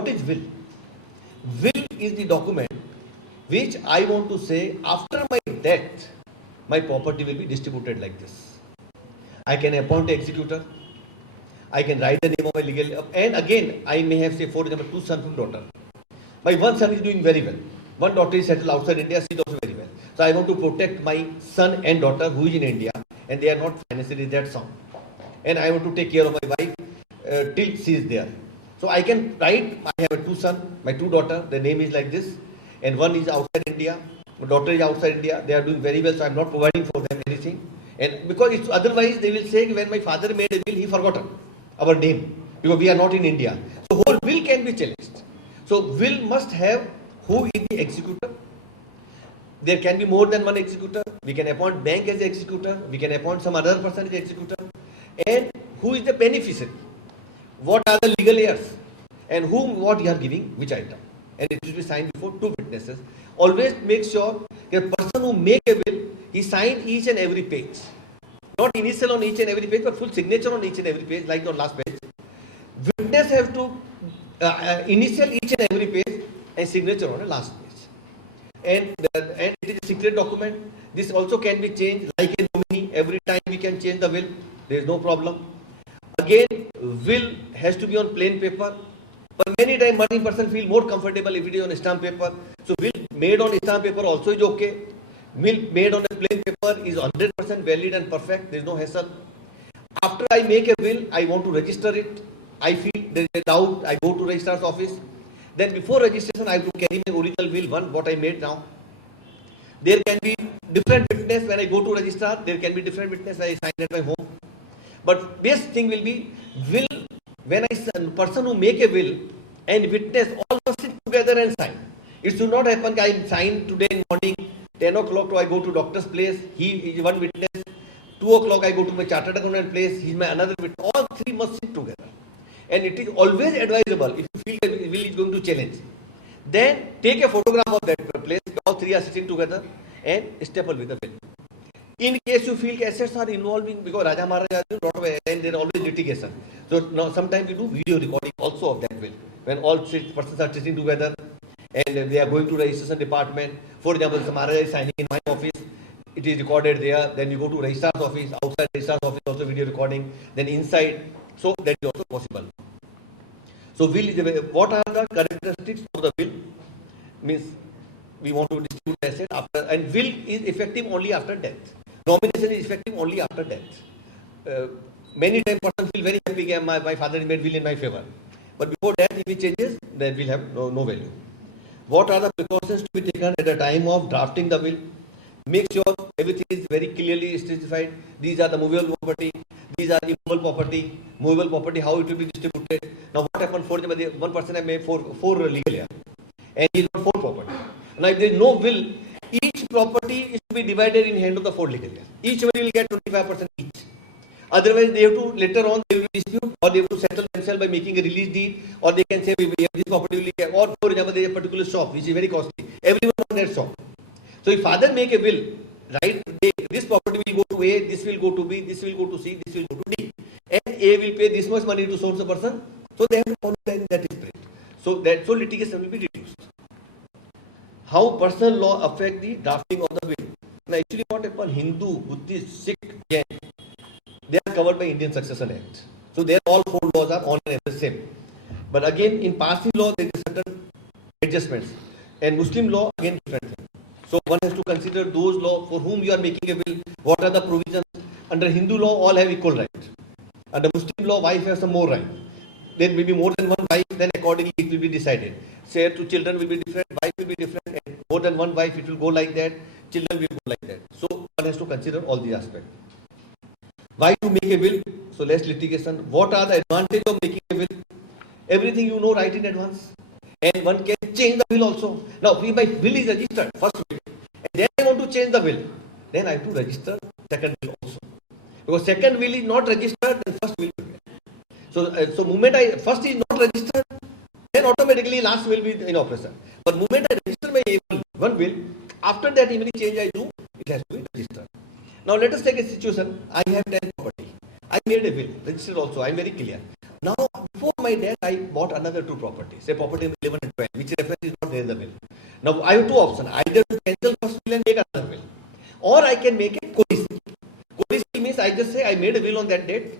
what is will? Will is the document which I want to say after my death, my property will be distributed like this. I can appoint an executor. I can write the name of my legal, and again, I may have, say, for example, 2 sons and daughter. My one son is doing very well. One daughter is settled outside India, she is also very well. So I want to protect my son and daughter who is in India, and they are not financially that sound. And I want to take care of my wife till she is there. So I can write, I have 2 sons, my 2 daughters, their name is like this, and one is outside India, my daughter is outside India, they are doing very well, so I am not providing for them anything. And because it's, otherwise they will say when my father made a will, he forgot our name, because we are not in India. So whole will can be challenged. So will must have who is the executor. There can be more than one executor. We can appoint bank as executor, we can appoint some other person as executor. And who is the beneficiary? What are the legal heirs? And whom what you are giving, which item? And it should be signed before 2 witnesses. Always make sure the person who make a will, he signed each and every page. Not initial on each and every page, but full signature on each and every page, like on last page. Witness have to initial each and every page and signature on the last page. And it is a secret document. This also can be changed like a nominee. Every time we can change the will. There is no problem. Again, will has to be on plain paper. But many times money person feel more comfortable if it is on stamp paper. So will made on stamp paper also is okay. Will made on a plain paper is 100% valid and perfect. There is no hassle. After I make a will, I want to register it. I feel there is a doubt. I go to registrar's office. Then before registration, I have to carry my original will, one what I made now. There can be different witness when I go to registrar. There can be different witness when I sign at my home. But best thing will be will, when person who make a will and witness all must sit together and sign. It should not happen that I sign today in morning, 10 o'clock I go to doctor's place, he is one witness, 2 o'clock I go to my chartered accountant place, he is my another witness. All 3 must sit together. And it is always advisable if you feel that will is going to challenge. Then take a photograph of that place, all 3 are sitting together and staple with the will. In case you feel assets are involving, because Raja Maharaja do not have, and there are always litigation. So now sometimes we do video recording also of that will. When all persons are sitting together and they are going to the registration department. For example, the Maharaja is signing in my office, it is recorded there. Then you go to registrar's office, outside registrar's office also video recording. Then inside, so that is also possible. So will is a, what are the characteristics of the will? Means we want to distribute the asset after, and will is effective only after death. Nomination is effective only after death. Many times person feel very happy, my father made will in my favor. But before death, if he changes, then will have no value. What are the precautions to be taken at the time of drafting the will? Make sure everything is very clearly specified. These are the movable property, these are immovable property. Movable property, how it will be distributed. Now what happened, for example, one person has made four legal heirs, and he got 4 property. Now if there is no will, each property is to be divided in hand of the 4 legal heirs. Each one will get 25% each. Otherwise, they have to later on they will dispute, or they have to settle themselves by making a release deed, or they can say we have this property will get, or for example, there is a particular shop which is very costly. Everyone wants that shop. So if father make a will, right, this property will go to A, this will go to B, this will go to C, this will go to D, and A will pay this much money to so the person. So they have to follow that spirit. So litigation will be reduced. How personal law affect the drafting of the will? Now actually what happened, Hindu, Buddhist, Sikh, Jain, they are covered by Indian Succession Act. So there all 4 laws are on and the same. But again in Parsi law there is certain adjustments, and Muslim law again different. So one has to consider those laws for whom you are making a will. What are the provisions? Under Hindu law, all have equal right. Under Muslim law, wife has some more right. There will be more than one wife, then accordingly it will be decided. Share to children will be different, wife will be different, and more than one wife it will go like that, children will go like that. So one has to consider all the aspects. Why to make a will? So less litigation. What are the advantages of making a will? Everything you know right in advance. And one can change the will also. Now, if my will is registered, first will, and then I want to change the will, then I have to register second will also. Because second will is not registered, then first will be there. So moment first is not registered, then automatically last will be in operation. But moment I register my one will, after that any change I do, it has to be registered. Now let us take a situation, I have 10 property. I made a will, registered also, I am very clear. Now, before my death, I bought another two properties, a property number 11 and 12, which reference is not there in the will. Now, I have two options, either to cancel first will and make another will, or I can make a codicil. Codicil means I just say I made a will on that date,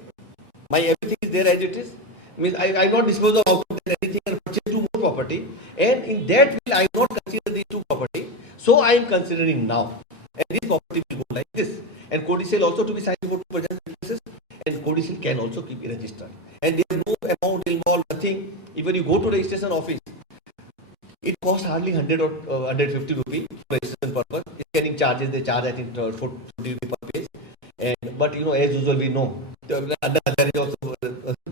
my everything is there as it is, means I not dispose of out of that anything and purchase two more property, and in that will I not consider these two property, so I am considering now, and this property will go like this, and codicil also to be signed before two present witnesses, and codicil can also keep registered, and there is no amount involved, nothing. Even you go to registration office, it costs hardly 100 or 150 rupees for registration purpose. Scanning charges they charge I think 40 rupees per page. And but as usual we know the other is also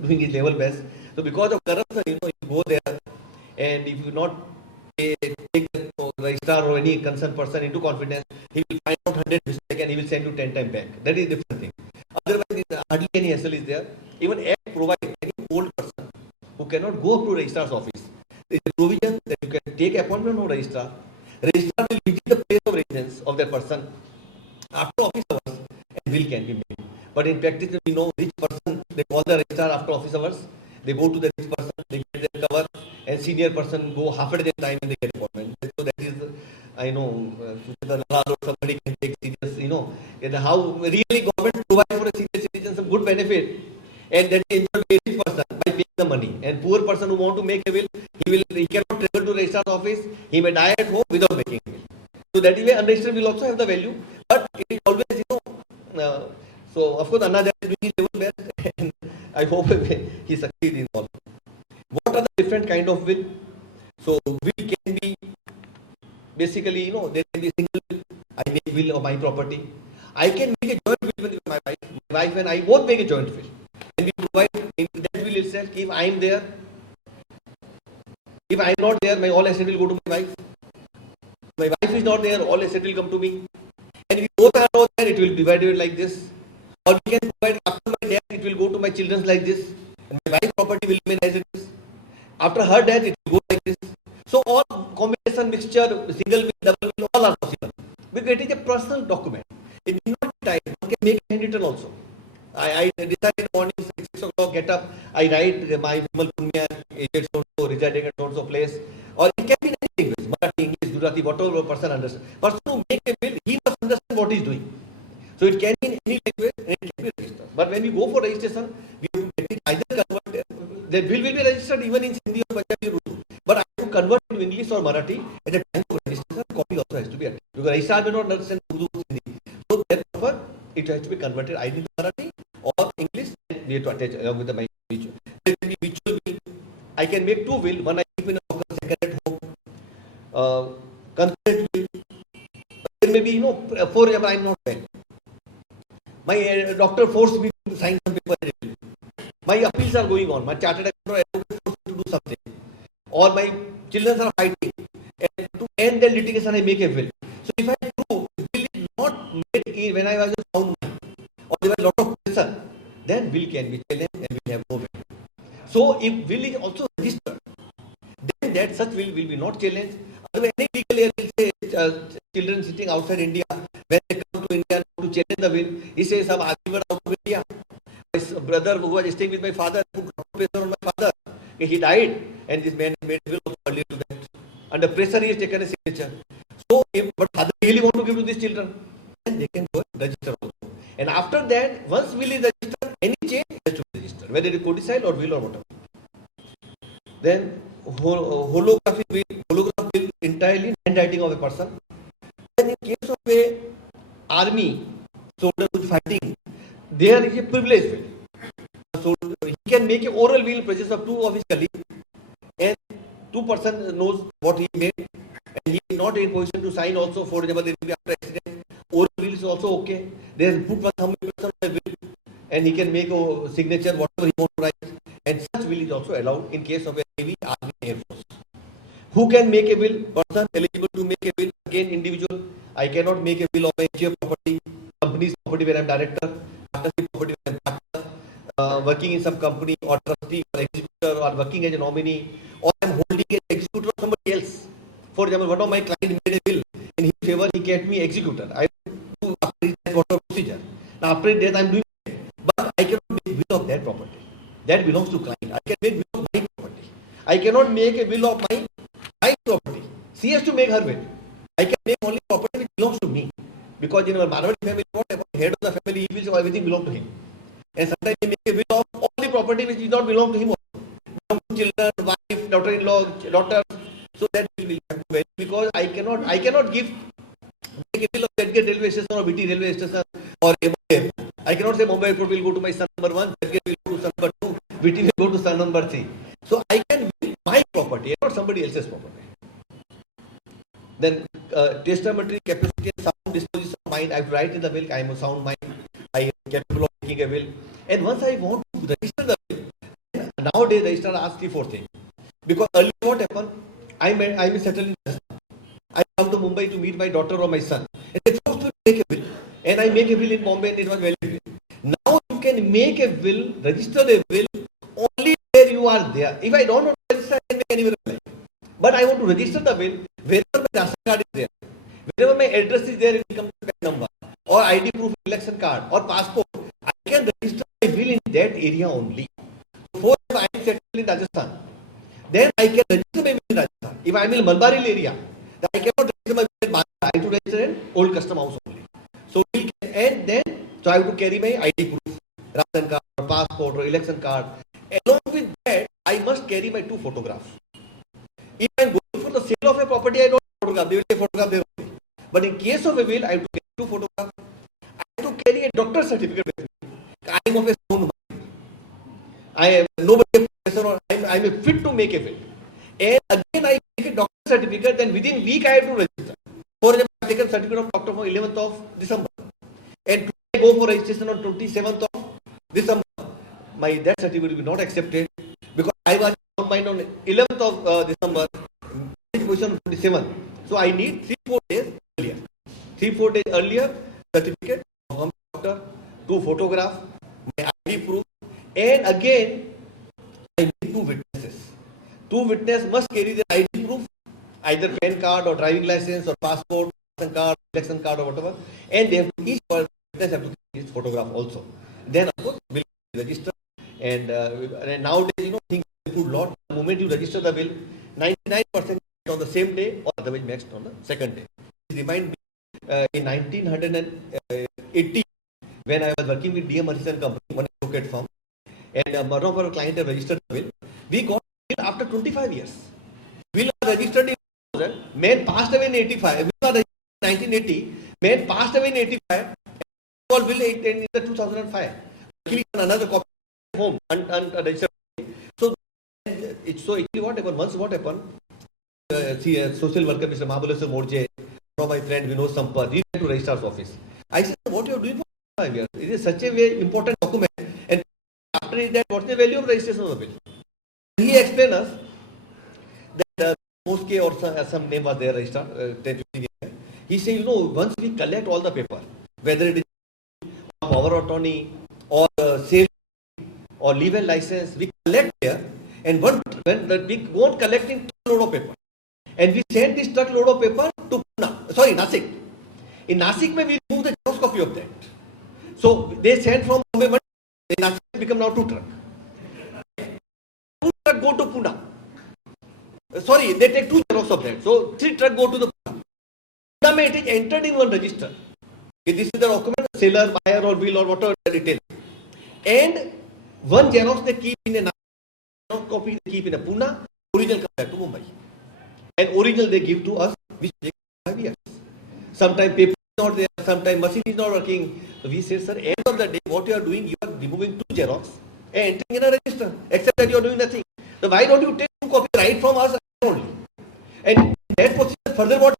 doing his level best. So because of corruption, you go there, and if you not take the registrar or any concerned person into confidence, he will find out 100 mistake and he will send you 10 times back. That is a different thing. Otherwise, hardly any hassle is there. Even Act provides any old person who cannot go up to registrar's office, there is a provision that you can take appointment from registrar. Registrar will visit the place of residence of that person after office hours, and will can be made. But in practice, we know rich person, they call the registrar after office hours, they go to the rich person, they get their cover, and senior person go half a day time and they get appointment. So that is, I know, the law or somebody can take serious, and how really government provide for a senior citizen some good benefit, and that is enjoyed by a rich person by paying the money. And poor person who want to make a will, he cannot travel to registrar's office, he may die at home without making a will. So that way unregistered will also have the value, but it is always, so of course Anna is doing his level best, and I hope he succeeds in all. What are the different kind of will? So will can be basically, there can be single will. I make will of my property. I can make a joint will with my wife. My wife and I both make a joint will. And we provide in that will itself, if I am there, if I am not there, my all asset will go to my wife. My wife is not there, all asset will come to me. And we both are not there, it will be divided like this. Or we can provide after my death, it will go to my children like this. And my wife's property will remain as it is. After her death, it will go like this. So all combination, mixture, single will, double will, all are possible. Because it is a personal document. It need not be typed. One can make a handwritten also. I decide in the morning, 6 o'clock, get up, I write my Vimal Punya, agent so residing at so place. Or it can be in any language, Marathi, English, Gujarati, whatever person understands. Person who make a will, he must understand what he is doing. So it can be in any language and it can be registered. But when we go for registration, we have to get it either converted, that will be registered even in Hindi or Punjabi or Urdu. But I have to convert to English or Marathi at the time of registration, copy also has to be attached. Because registrar may not understand Urdu or Hindi. So therefore, it has to be converted either to Marathi or English, and we have to attach along with my ritual. There can be ritual will. I can make two will, one I keep in a locker, second at home. Concurrent will. There may be, for example, I am not well. My doctor forced me to sign some paper. My appeals are going on. My chartered accountant forced me to do something. Or my children are fighting. And to end the litigation, I make a will. So if I prove will is not made when I was a sound man, or there was a lot of pressure, then will can be challenged and will have no value. So if will is also registered, then that such will be not challenged. Otherwise, any legal error will say children sitting outside India, when they come to India to challenge the will, he says, "Some argument out of India." My brother who was staying with my father put pressure on my father. He died, and this man made will also earlier to that. Under pressure, he has taken a signature. So, but father really want to give to these children, then they can go and register also. And after that, once will is registered, any change has to be registered, whether it is codicil or will or whatever. Then holograph will entirely handwriting of a person. And in case of a army soldier who is fighting, there is a privilege will. So he can make an oral will in presence of two of his colleagues, and two person knows what he made, and he is not in position to sign also. For example, there will be after accident, oral will is also okay. There is put one thumb on the will, and he can make a signature whatever he wants to write, and such will is also allowed in case of a Navy, Army, Air Force. Who can make a will? Person eligible to make a will, again individual. I cannot make a will of a HF property, company's property where I am director, partnership property where I am partner, working in some company or trustee or executor, or working as a nominee, or I am holding an executor of somebody else. For example, one of my clients made a will in his favor, he kept me executor. I do after his death whatever procedure. Now after his death I am doing it, but I cannot make will of that property. That belongs to client. I can make will of my property. I cannot make a will of my property. She has to make her will. I can make only property which belongs to me. Because in our Marwadi family, whatever head of the family, he will, so everything belongs to him. And sometimes he make a will of all the property which does not belong to him. Belong to children, wife, daughter-in-law, daughter. So that will be because I cannot give make a will of Zedgate railway station or BT railway station or Mumbai. I cannot say Mumbai airport will go to my son number 1, Zedgate will go to son number 2, BT will go to son number 3. So I can will my property, not somebody else's property. Then testamentary capacity and sound disposition of mind. I have to write in the will. I am a sound mind. I am capable of making a will. And once I want to register the will, nowadays registrar asks 3-4 things. Because earlier what happened? I am settled in Rajasthan. I come to Mumbai to meet my daughter or my son. And they forced me to make a will. And I make a will in Bombay and it was valid. Now you can make a will, register a will only where you are there. If I don't want to register, I can make anywhere else. But I want to register the will wherever my ration card is there, wherever my address is there in income tax number, or ID proof, election card, or passport. I can register my will in that area only. So if I am settled in Rajasthan, then I can register my will in Rajasthan. If I am in Malbaril area, then I cannot register my will in Malbar. I have to register in Old Custom House only. So and then so I have to carry my ID proof, ration card, or passport, or election card. Along with that, I must carry my 2 photographs. If I am going for the sale of a property, I don't photograph. They will say photograph there only. But in case of a will, I have to carry 2 photographs. I have to carry a doctor's certificate with me. I am of a sound mind. I am nobody a professor or I am fit to make a will. And again, I take a doctor's certificate. Then within week, I have to register. For example, I have taken certificate of doctor from 11th of December, and I go for registration on 27th of December. That certificate will be not accepted because I was on mind on 11th of December, position on 27th. So I need 3-4 days earlier. 3-4 days earlier, certificate from doctor, 2 photographs, my ID proof, and again I need 2 witnesses. 2 witnesses must carry their ID proof, either PAN card or driving license or passport, election card or whatever, and they have to, each witness have to carry his photograph also. Then of course will register. And nowadays, things improve a lot. The moment you register the will, 99% on the same day or otherwise next on the second day. This reminds me in 1980 when I was working with DM Harrison Company, one advocate firm, and one of our clients registered the will. We got it after 25 years. Will was registered in 2000. Man passed away in 85. Will was registered in 1980. Man passed away in 85. Will in the 2005. Actually, another copy home and registered. So it's so actually what happened. Once what happened? Social worker Mr. Mahabaleshwar Morje, one of my friend Vinod Sampath, he went to registrar's office. I said, what you are doing for 5 years? It is such a very important document. And after that, what's the value of registration of the bill? He explained us that Moske or some name was there, registrar. He said, once we collect all the paper, whether it is power of attorney or sale or leave license, we collect there, and when we won't collect in truckload of paper, and we send this truckload of paper to Nasik. In Nasik, we remove the Xerox copy of that. So they send from Bombay, in Nasik become now 2 trucks. 2 trucks go to Pune. Sorry, they take 2 Xerox of that. So 3 trucks go to the Pune. Pune, it is entered in one register. This is the document, seller, buyer, or bill, or whatever the detail. And one Xerox they keep in a Xerox copy, they keep in a Pune, original comes back to Mumbai. And original they give to us, which takes 5 years. Sometimes paper is not there, sometimes machine is not working. So we say, sir, end of the day, what you are doing, you are removing 2 Xerox and entering in a register, except that you are doing nothing. So why don't you take 2 copies right from us only? And that procedure, further what,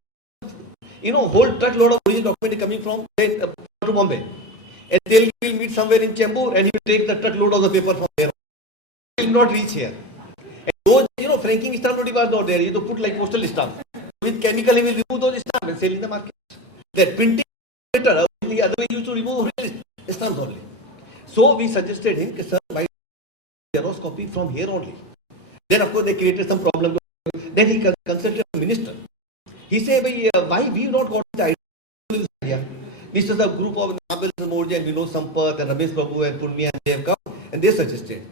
whole truckload of original document is coming from to Bombay. And they will meet somewhere in Chembur and he will take the truckload of the paper from there. He will not reach here. And those, franking stamp was not there. You have to put like postal stamp. With chemical, he will remove those stamps and sell in the market. That printing better. The other way you used to remove real stamps only. So we suggested him, sir, buy Xerox copy from here only. Then of course they created some problem. Then he consulted the minister. He said, why we not got the idea? This is a group of Mahabaleshwar Morje and Vinod Sampath and Ramesh Prabhu and Punmi, and they have come and they suggested.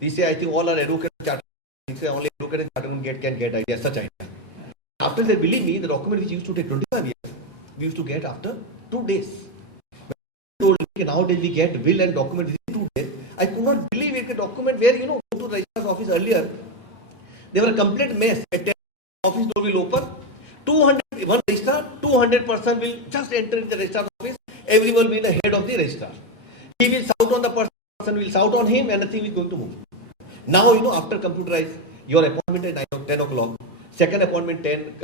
They say, I think all are advocate and chartered. They say only advocate and chartered can get idea, such idea. After they believe me, the document which used to take 25 years, we used to get after 2 days. Told me nowadays we get will and document within 2 days. I could not believe it. A document where go to the registrar's office earlier, they were a complete mess. At 10 office door will open, 200 one registrar, 200% will just enter in the registrar's office. Everyone will be the head of the registrar. He will shout on the person will shout on him, and nothing is going to move. Now after computerized, your appointment at 10 o'clock, second appointment 10,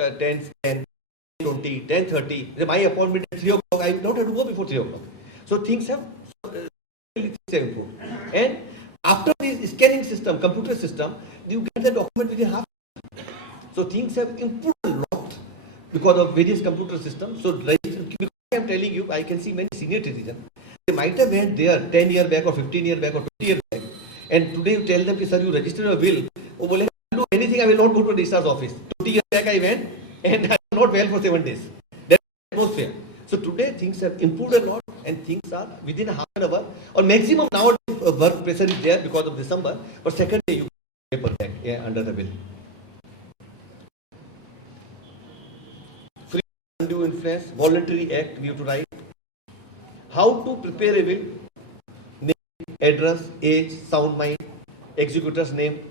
20, 10:30. My appointment at 3 o'clock. I don't have to go before 3 o'clock. So things have improved. And after this scanning system, computer system, you get the document within half. So things have improved a lot because of various computer systems. So because I am telling you, I can see many senior citizens. They might have went there 10 years back or 15 years back or 20 years back. And today you tell them, sir, you register a will. Oh, I do anything, I will not go to the registrar's office. 20 years back I went and I was not well for 7 days. That's the atmosphere. So today things have improved a lot and things are within half an hour or maximum nowadays work pressure is there because of December, but second day you paper back under the bill. Free undue influence, voluntary act we have to write. How to prepare a will, name, address, age, sound mind, executor's name,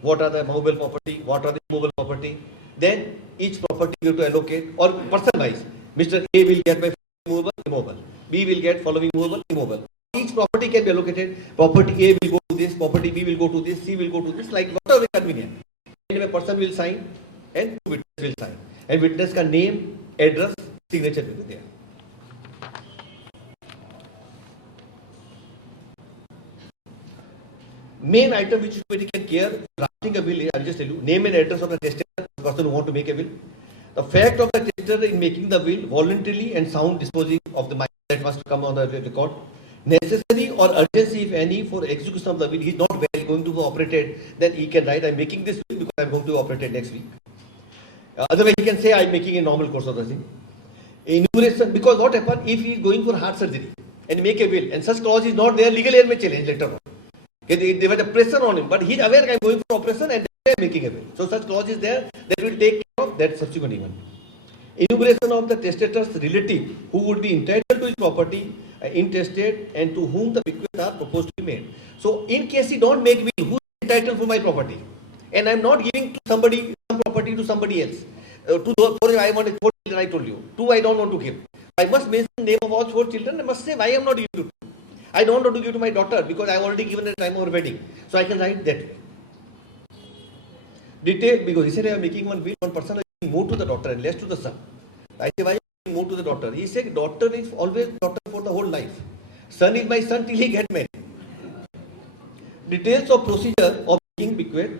what are the movable property, what are the immovable property, then each property you have to allocate or person wise. Mr. A will get by movable, immobile. B will get following movable, immobile. Each property can be allocated. Property A will go to this, property B will go to this, C will go to this, like whatever is convenient. And a person will sign and witness will sign. And witness can name, address, signature will be there. Main item which you should take care, drafting a will, I'll just tell you, name and address of the testator, the person who want to make a will. The fact of the testator in making the will, voluntarily and sound disposing of the mind that must come on the record. Necessary or urgency, if any, for execution of the will. He is not well going to be operated, then he can write, I am making this will because I am going to operate it next week. Otherwise, he can say, I am making a normal course of the thing. Enumeration, because what happens if he is going for heart surgery and make a will, and such clause is not there, legal air may challenge later on. There was a pressure on him, but he is aware I am going for operation and they are making a will. So such clause is there that will take care of that subsequent event. Enumeration of the testator's relative who would be entitled to his property, intestate, and to whom the bequests are proposed to be made. So in case he don't make will, who is entitled for my property? And I am not giving to somebody some property to somebody else. For I want 4 children, I told you. 2 I don't want to give. I must mention the name of all 4 children. I must say why I am not giving to. I don't want to give to my daughter because I have already given a time of wedding. So I can write that way. Detail, because he said I am making one will, one person is more to the daughter and less to the son. I say why more to the daughter? He said daughter is always daughter for the whole life. Son is my son till he get married. Details of procedure of making bequest,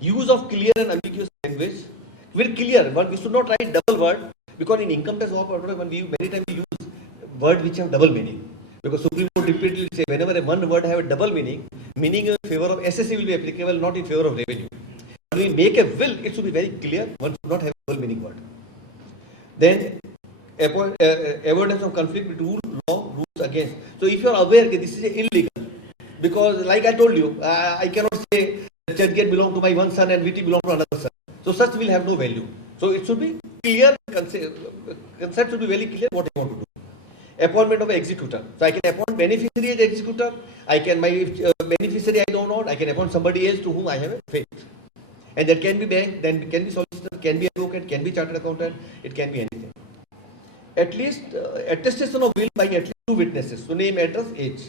use of clear and ambiguous language. Very clear, but we should not write double word because in income tax law, when we many times we use word which have double meaning. Because Supreme Court repeatedly say whenever one word have a double meaning, meaning in favor of SSC will be applicable, not in favor of revenue. When we make a will, it should be very clear. One should not have a double meaning word. Then avoidance of conflict between law, rules against. So if you are aware that this is illegal, because like I told you, I cannot say Churchgate belong to my one son and VT belong to another son. So such will have no value. So it should be clear. Concept should be very clear what I want to do. Appointment of an executor. So I can appoint beneficiary as executor. I can my beneficiary I don't know. I can appoint somebody else to whom I have a faith. And that can be bank, then can be solicitor, can be advocate, can be chartered accountant. It can be anything. At least attestation of will by at least 2 witnesses. So name, address, age.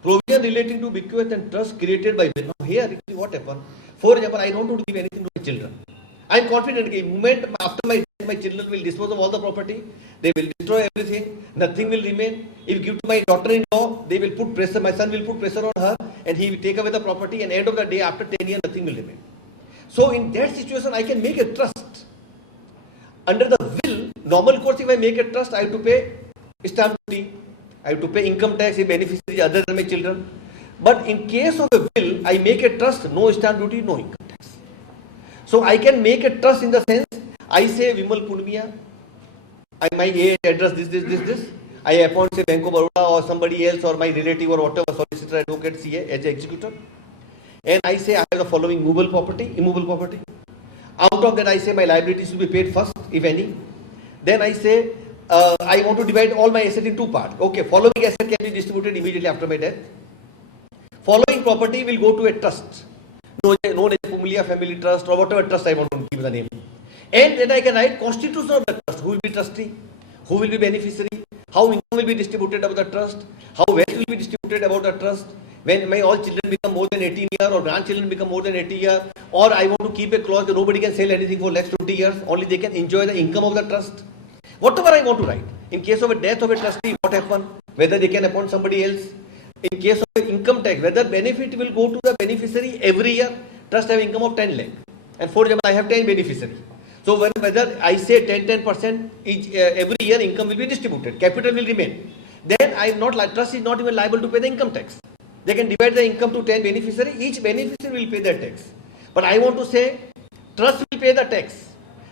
Provision relating to bequest and trust created by will. Now here actually what happened? For example, I don't want to give anything to my children. I am confident the moment after my death, my children will dispose of all the property. They will destroy everything. Nothing will remain. If give to my daughter-in-law, they will put pressure. My son will put pressure on her, and he will take away the property. And end of the day, after 10 years, nothing will remain. So in that situation, I can make a trust. Under the will, normal course, if I make a trust, I have to pay stamp duty. I have to pay income tax if beneficiary other than my children. But in case of a will, I make a trust, no stamp duty, no income tax. So I can make a trust in the sense, I say Vimal Punmiya, my age, address, this. I appoint say Bank of Baroda or somebody else or my relative or whatever, solicitor, advocate, CA as executor. and I say I have the following movable property, immovable property. Out of that, I say my liabilities will be paid first, if any. Then I say I want to divide all my asset in two parts. Okay, following asset can be distributed immediately after my death. Following property will go to a trust, known as Pumlia Family Trust or whatever trust I want to give the name. And then I can write constitution of the trust. Who will be trustee? Who will be beneficiary? How income will be distributed about the trust? How wealth will be distributed about the trust? When my all children become more than 18 years or grandchildren become more than 80 years, or I want to keep a clause that nobody can sell anything for next 20 years, only they can enjoy the income of the trust. Whatever I want to write. In case of a death of a trustee, what happens? Whether they can appoint somebody else. In case of income tax, whether benefit will go to the beneficiary every year. Trust have income of 10 lakh. And for example, I have 10 beneficiaries. So whether I say 10% each every year income will be distributed, capital will remain. Then I am not like trust is not even liable to pay the income tax. They can divide the income to 10 beneficiaries. Each beneficiary will pay the tax. But I want to say trust will pay the tax.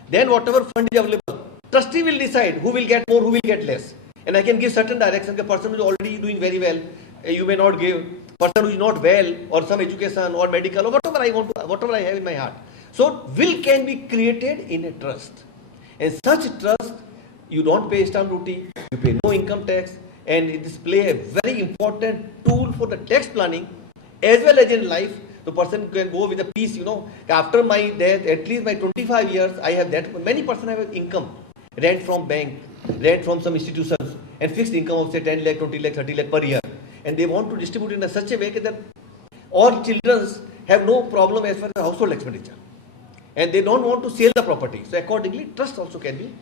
Then whatever fund is available, trustee will decide who will get more, who will get less. And I can give certain direction. The person who is already doing very well, you may not give. Person who is not well, or some education or medical or whatever I want to, whatever I have in my heart. So will can be created in a trust. And such trust, you don't pay stamp duty, you pay no income tax, and it is play a very important tool for the tax planning as well as in life. The person can go with a peace, after my death, at least my 25 years, I have that. Many person have income, rent from bank, rent from some institutions, and fixed income of say 10 lakh, 20 lakh, 30 lakh per year. And they want to distribute in such a way that all children have no problem as far as household expenditure. And they don't want to sell the property. So accordingly, trust also can be